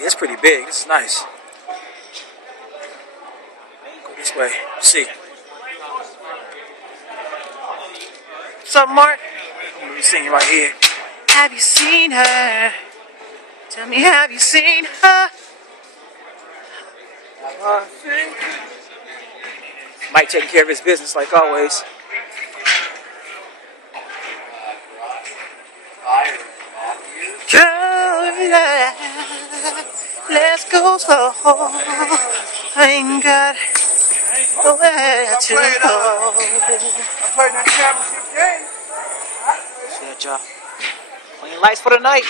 Yeah, it's pretty big. This is nice. Go this way. See. What's up, Mark? I'm gonna be singing right here. Have you seen her? Tell me, have you seen her? Mike taking care of his business like always. Let's go slow. I ain't got nowhere to go. I played that championship game. See that, y'all? Clean lights for the night.